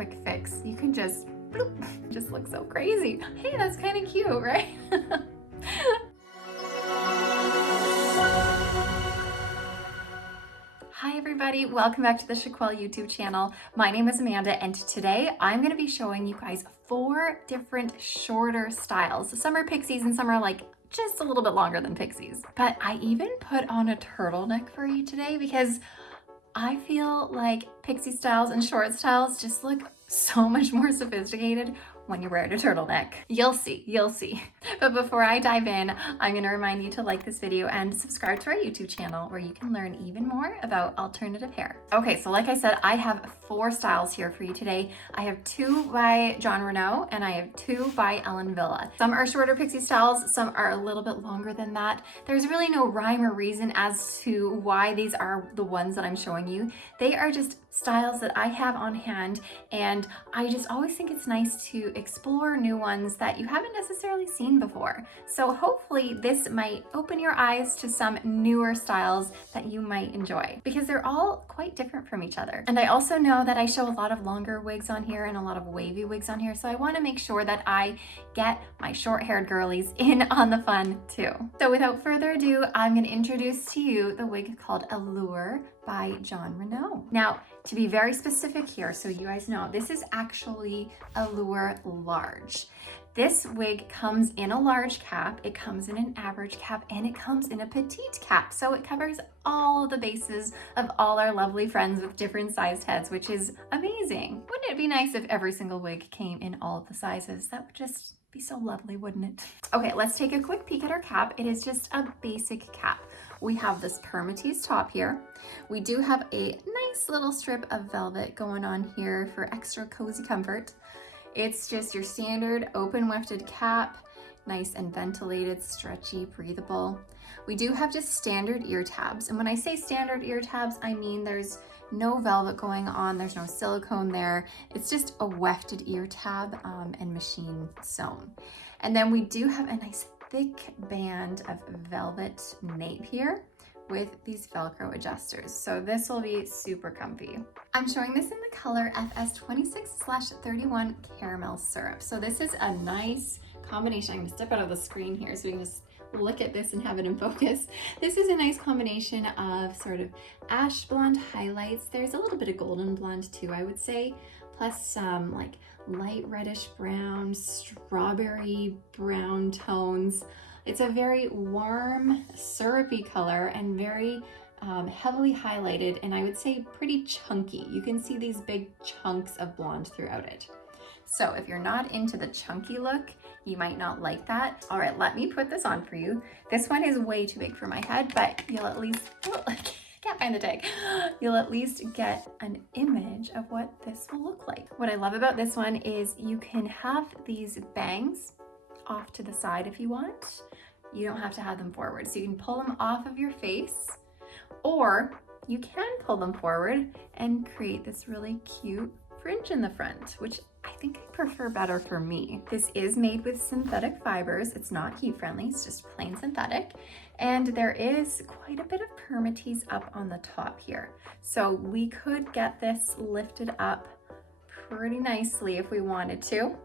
quick fix. You can just, bloop, just look so crazy. Hey, that's kind of cute, right? Hi everybody, welcome back to the Chiquel YouTube channel. My name is Amanda and today I'm going to be showing you guys 4 different shorter styles. Some are pixies and some are like just a little bit longer than pixies. But I even put on a turtleneck for you today because I feel like pixie styles and short styles just look so much more sophisticated when you're wearing a turtleneck. You'll see, you'll see. But before I dive in, I'm gonna remind you to like this video and subscribe to our YouTube channel where you can learn even more about alternative hair. Okay, so like I said, I have 4 styles here for you today. I have 2 by Jon Renau and I have 2 by Wille. Some are shorter pixie styles, some are a little bit longer than that. There's really no rhyme or reason as to why these are the ones that I'm showing you. They are just styles that I have on hand, and I just always think it's nice to explore new ones that you haven't necessarily seen before. So hopefully this might open your eyes to some newer styles that you might enjoy, because they're all quite different from each other. And I also know that I show a lot of longer wigs on here and a lot of wavy wigs on here, so I want to make sure that I get my short-haired girlies in on the fun too. So without further ado, I'm going to introduce to you the wig called Allure by Jon Renau. Now, to be very specific here, so you guys know, this is actually Allure large. This wig comes in a large cap, it comes in an average cap, and it comes in a petite cap. So it covers all of the bases of all our lovely friends with different sized heads, which is amazing. Wouldn't it be nice if every single wig came in all of the sizes? That would just be so lovely, wouldn't it? Okay, let's take a quick peek at our cap. It is just a basic cap. We have this permatease top here. We do have a nice little strip of velvet going on here for extra cozy comfort. It's just your standard open wefted cap, nice and ventilated, stretchy, breathable. We do have just standard ear tabs. And when I say standard ear tabs, I mean there's no velvet going on, there's no silicone there. It's just a wefted ear tab and machine sewn. And then we do have a nice thick band of velvet nape here with these Velcro adjusters. So this will be super comfy. I'm showing this in the color FS26/31 Caramel Syrup. So this is a nice combination. I'm gonna step out of the screen here so we can just look at this and have it in focus. This is a nice combination of sort of ash blonde highlights. There's a little bit of golden blonde too, I would say, plus some like light reddish brown, strawberry brown tones. It's a very warm, syrupy color and very heavily highlighted, and I would say pretty chunky. You can see these big chunks of blonde throughout it. So if you're not into the chunky look, you might not like that. All right, let me put this on for you. This one is way too big for my head, but you'll at least, oh, I can't find the tag. You'll at least get an image of what this will look like. What I love about this one is you can have these bangs off to the side if you want. You don't have to have them forward. So you can pull them off of your face, or you can pull them forward and create this really cute fringe in the front, which I think I prefer better for me. This is made with synthetic fibers. It's not heat friendly, it's just plain synthetic. And there is quite a bit of permatease up on the top here. So we could get this lifted up pretty nicely if we wanted to.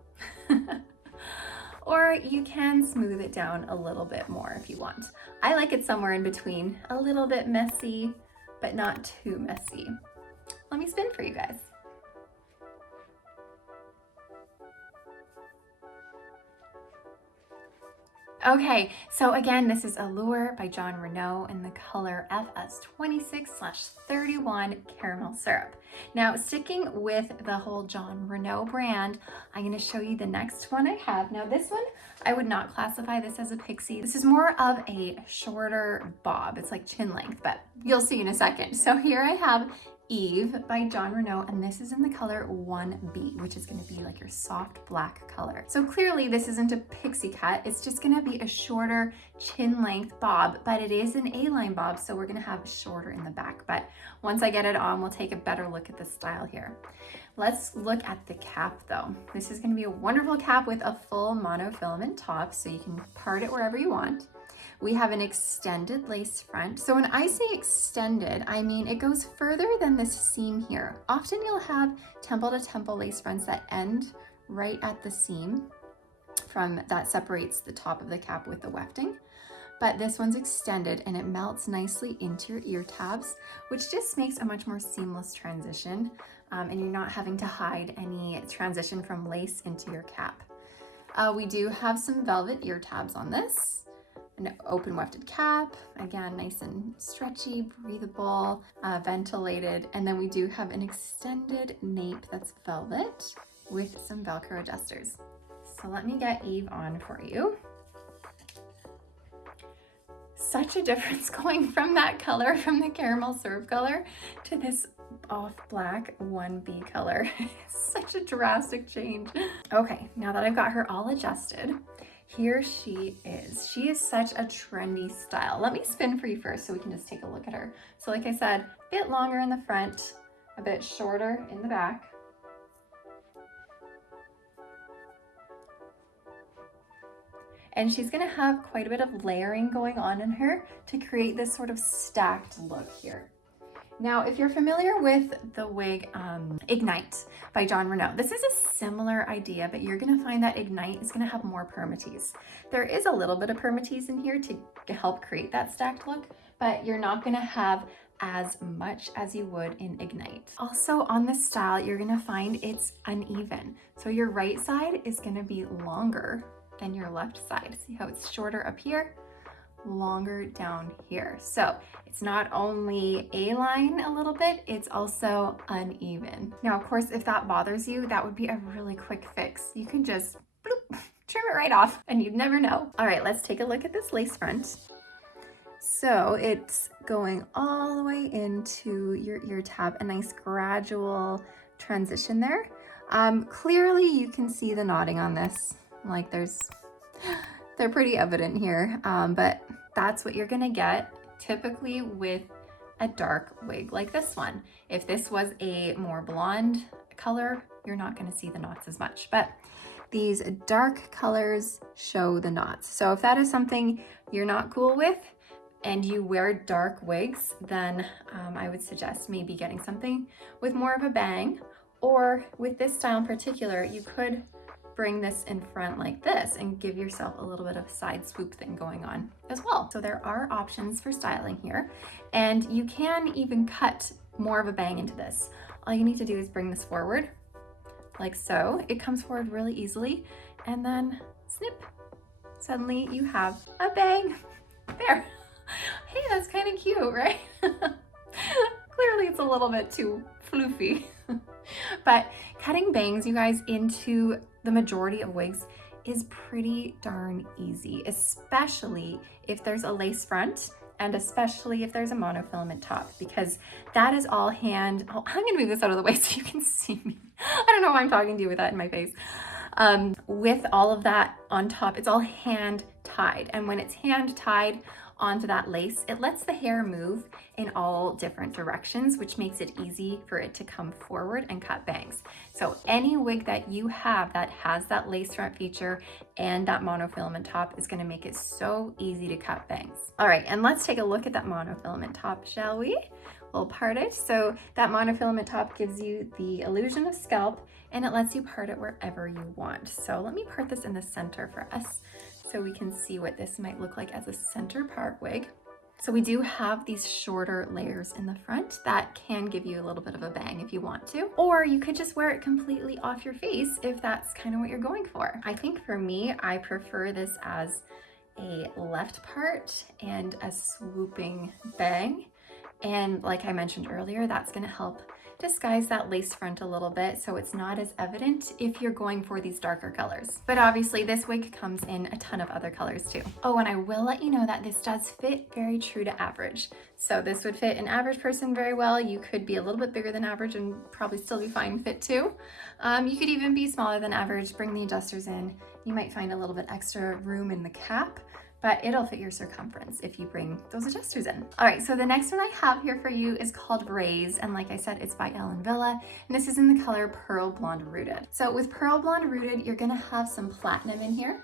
Or you can smooth it down a little bit more if you want. I like it somewhere in between, a little bit messy, but not too messy. Let me spin for you guys. Okay, so again, this is Allure by Jon Renau in the color FS26/31 Caramel Syrup. Now, sticking with the whole Jon Renau brand, I'm going to show you the next one I have. Now, this one, I would not classify this as a pixie. This is more of a shorter bob. It's like chin length, but you'll see in a second. So here I have Eve by Jon Renau, and this is in the color 1B, which is going to be like your soft black color. So clearly this isn't a pixie cut, it's just going to be a shorter chin length bob, but it is an A-line bob, so we're going to have shorter in the back. But once I get it on, we'll take a better look at the style here. Let's look at the cap though. This is gonna be a wonderful cap with a full monofilament top, so you can part it wherever you want. We have an extended lace front. So when I say extended, I mean it goes further than this seam here. Often you'll have temple to temple lace fronts that end right at the seam that separates the top of the cap with the wefting. But this one's extended and it melts nicely into your ear tabs, which just makes a much more seamless transition. And you're not having to hide any transition from lace into your cap. We do have some velvet ear tabs on this. An open wefted cap, again, nice and stretchy, breathable, ventilated. And then we do have an extended nape that's velvet with some Velcro adjusters. So let me get Eve on for you. Such a difference going from that color, from the caramel serve color, to this off black 1B color. Such a drastic change. Okay, now that I've got her all adjusted, here she is. She is such a trendy style. Let me spin for you first so we can just take a look at her. So like I said, a bit longer in the front, a bit shorter in the back. And she's gonna have quite a bit of layering going on in her to create this sort of stacked look here. Now, if you're familiar with the wig Ignite by Jon Renau, this is a similar idea, but you're gonna find that Ignite is gonna have more permatease. There is a little bit of permatease in here to help create that stacked look, but you're not gonna have as much as you would in Ignite. Also on this style, you're gonna find it's uneven. So your right side is gonna be longer than your left side. See how it's shorter up here, longer down here. So it's not only A-line a little bit, it's also uneven. Now, of course, if that bothers you, that would be a really quick fix. You can just bloop, trim it right off and you'd never know. All right, let's take a look at this lace front. So it's going all the way into your ear tab, a nice gradual transition there. Clearly you can see the knotting on this. Like they're pretty evident here, but that's what you're gonna get typically with a dark wig like this one. If this was a more blonde color, you're not gonna see the knots as much, but these dark colors show the knots. So if that is something you're not cool with and you wear dark wigs, then I would suggest maybe getting something with more of a bang, or with this style in particular, you could bring this in front like this and give yourself a little bit of side swoop thing going on as well. So there are options for styling here, and you can even cut more of a bang into this. All you need to do is bring this forward like so. It comes forward really easily, and then snip. Suddenly you have a bang there. Hey, that's kind of cute, right? Clearly it's a little bit too floofy. But cutting bangs, you guys, into the majority of wigs is pretty darn easy, especially if there's a lace front and especially if there's a monofilament top, because that is all hand. Oh, I'm gonna move this out of the way so you can see me. I don't know why I'm talking to you with that in my face. With all of that on top, it's all hand tied. And when it's hand tied onto that lace, it lets the hair move in all different directions, which makes it easy for it to come forward and cut bangs. So any wig that you have that has that lace front feature and that monofilament top is gonna make it so easy to cut bangs. All right, and let's take a look at that monofilament top, shall we? We'll part it. So that monofilament top gives you the illusion of scalp, and it lets you part it wherever you want. So let me part this in the center for us, so we can see what this might look like as a center part wig. So we do have these shorter layers in the front that can give you a little bit of a bang if you want to, or you could just wear it completely off your face if that's kind of what you're going for. I think for me, I prefer this as a left part and a swooping bang. And like I mentioned earlier, that's gonna help disguise that lace front a little bit so it's not as evident if you're going for these darker colors. But obviously this wig comes in a ton of other colors too. Oh, and I will let you know that this does fit very true to average. So this would fit an average person very well. You could be a little bit bigger than average and probably still be fine with it too. You could even be smaller than average, bring the adjusters in. You might find a little bit extra room in the cap, but it'll fit your circumference if you bring those adjusters in. All right, so the next one I have here for you is called Raise, and like I said, it's by Wille, and this is in the color Pearl Blonde Rooted. So with Pearl Blonde Rooted, you're gonna have some platinum in here.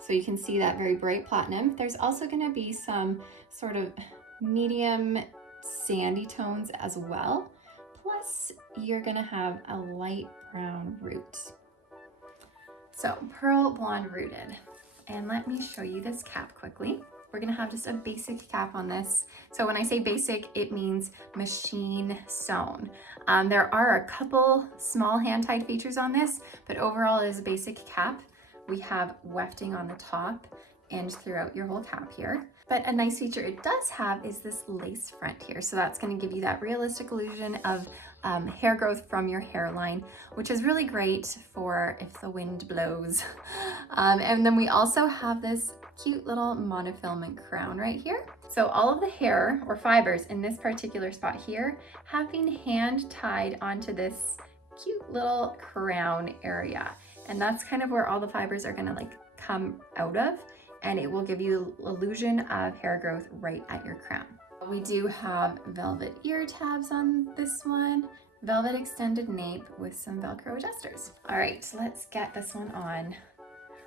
So you can see that very bright platinum. There's also gonna be some sort of medium sandy tones as well. Plus, you're gonna have a light brown root. So Pearl Blonde Rooted. And let me show you this cap quickly. We're gonna have just a basic cap on this. So when I say basic, it means machine sewn. There are a couple small hand-tied features on this, but overall it is a basic cap. We have wefting on the top and throughout your whole cap here. But a nice feature it does have is this lace front here. So that's gonna give you that realistic illusion of hair growth from your hairline, which is really great for if the wind blows. And then we also have this cute little monofilament crown right here. So all of the hair or fibers in this particular spot here have been hand tied onto this cute little crown area. And that's kind of where all the fibers are gonna like come out of, and it will give you illusion of hair growth right at your crown. We do have velvet ear tabs on this one, velvet extended nape with some Velcro adjusters. All right, so let's get this one on.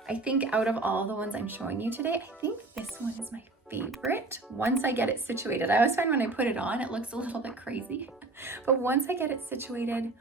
I think out of all the ones I'm showing you today, I think this one is my favorite once I get it situated. I always find when I put it on, it looks a little bit crazy, but once I get it situated,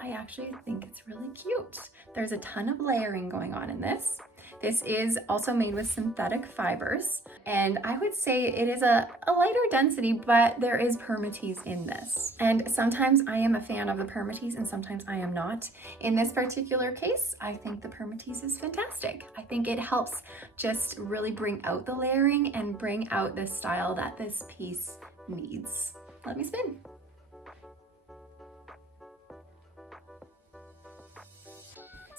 I actually think it's really cute. There's a ton of layering going on in this. This is also made with synthetic fibers, and I would say it is a lighter density, but there is permatease in this. And sometimes I am a fan of the permatease and sometimes I am not. In this particular case, I think the permatease is fantastic. I think it helps just really bring out the layering and bring out the style that this piece needs. Let me spin.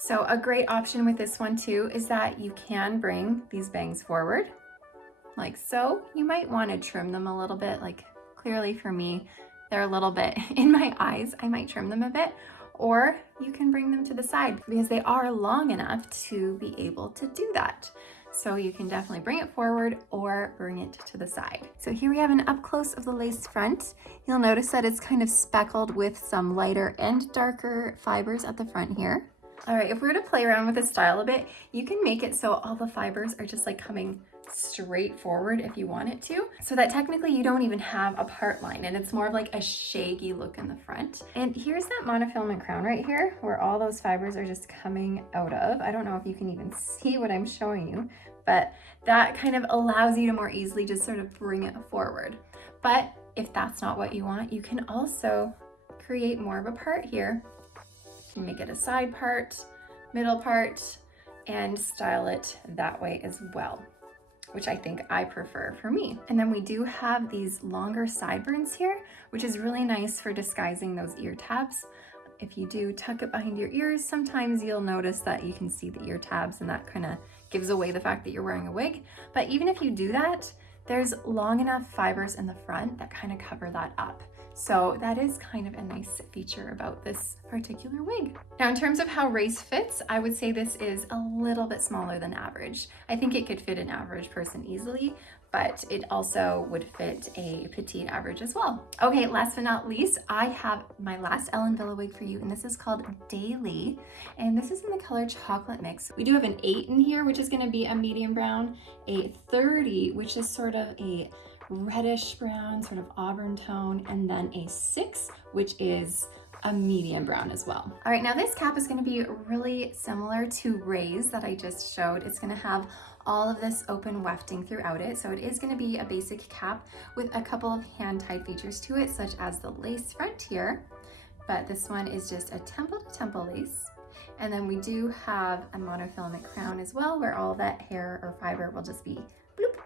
So a great option with this one too is that you can bring these bangs forward like so. You might want to trim them a little bit, like clearly for me, they're a little bit in my eyes. I might trim them a bit, or you can bring them to the side because they are long enough to be able to do that. So you can definitely bring it forward or bring it to the side. So here we have an up close of the lace front. You'll notice that it's kind of speckled with some lighter and darker fibers at the front here. All right, if we were to play around with the style a bit, you can make it so all the fibers are just like coming straight forward if you want it to, so that technically you don't even have a part line and it's more of like a shaggy look in the front. And here's that monofilament crown right here where all those fibers are just coming out of. I don't know if you can even see what I'm showing you, but that kind of allows you to more easily just sort of bring it forward. But if that's not what you want, you can also create more of a part here. You make it a side part, middle part, and style it that way as well, which I think I prefer for me. And then we do have these longer sideburns here, which is really nice for disguising those ear tabs. If you do tuck it behind your ears, sometimes you'll notice that you can see the ear tabs and that kind of gives away the fact that you're wearing a wig. But even if you do that, there's long enough fibers in the front that kind of cover that up. So that is kind of a nice feature about this particular wig. Now in terms of how Race fits, I would say this is a little bit smaller than average. I think it could fit an average person easily, but it also would fit a petite average as well. Okay, last but not least, I have my last Wille wig for you, and this is called Daily, and this is in the color Chocolate Mix. We do have an 8 in here, which is gonna be a medium brown, a 30, which is sort of a reddish brown, sort of auburn tone, and then a 6, which is a medium brown as well. All right, now this cap is gonna be really similar to Raise that I just showed. It's gonna have all of this open wefting throughout it. So it is gonna be a basic cap with a couple of hand-tied features to it, such as the lace front here, but this one is just a temple to temple lace. And then we do have a monofilament crown as well, where all that hair or fiber will just be bloop,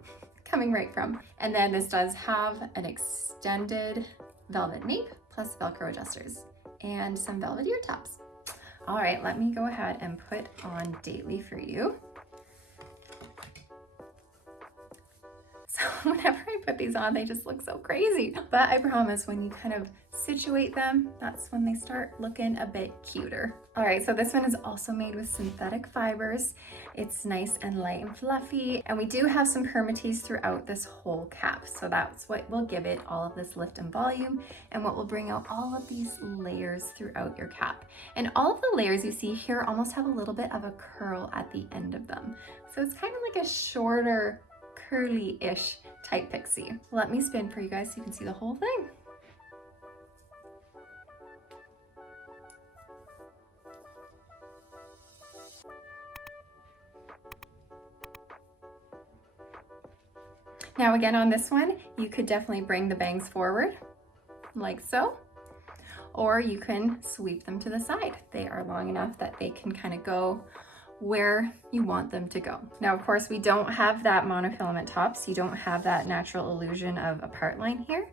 coming right from. And then this does have an extended velvet nape plus Velcro adjusters and some velvet ear tops. All right, let me go ahead and put on Daily for you. So whenever I put these on, they just look so crazy. But I promise when you kind of situate them, that's when they start looking a bit cuter. All right, so this one is also made with synthetic fibers. It's nice and light and fluffy, and we do have some permatease throughout this whole cap, so that's what will give it all of this lift and volume, and what will bring out all of these layers throughout your cap. And all of the layers you see here almost have a little bit of a curl at the end of them, so it's kind of like a shorter, curly-ish type pixie. Let me spin for you guys so you can see the whole thing. Now again, on this one, you could definitely bring the bangs forward like so, or you can sweep them to the side. They are long enough that they can kind of go where you want them to go. Now, of course, we don't have that monofilament top, so you don't have that natural illusion of a part line here,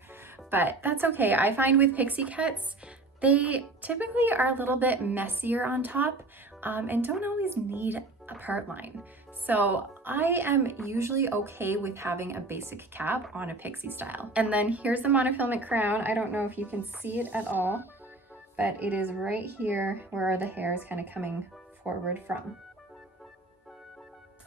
but that's okay. I find with pixie cuts, they typically are a little bit messier on top and don't always need a part line. So I am usually okay with having a basic cap on a pixie style. And then here's the monofilament crown. I don't know if you can see it at all, but it is right here where the hair is kind of coming forward from.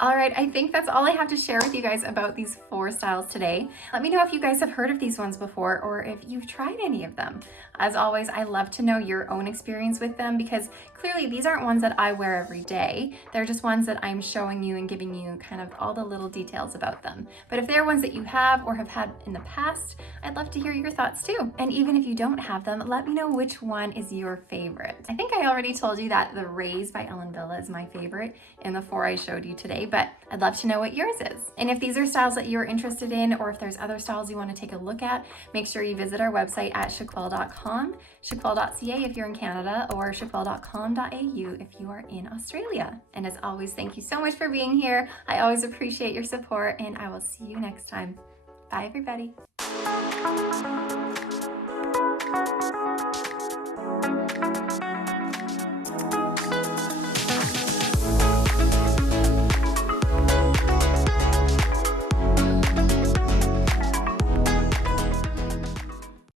All right, I think that's all I have to share with you guys about these 4 styles today. Let me know if you guys have heard of these ones before or if you've tried any of them. As always, I love to know your own experience with them because clearly these aren't ones that I wear every day. They're just ones that I'm showing you and giving you kind of all the little details about them. But if they're ones that you have or have had in the past, I'd love to hear your thoughts too. And even if you don't have them, let me know which one is your favorite. I think I already told you that the Raise by Ellen Wille is my favorite in the 4 I showed you today, but I'd love to know what yours is. And if these are styles that you're interested in, or if there's other styles you want to take a look at, make sure you visit our website at chiquel.com, chiquel.ca if you're in Canada, or chiquel.com.au if you are in Australia. And as always, thank you so much for being here. I always appreciate your support, and I will see you next time. Bye, everybody.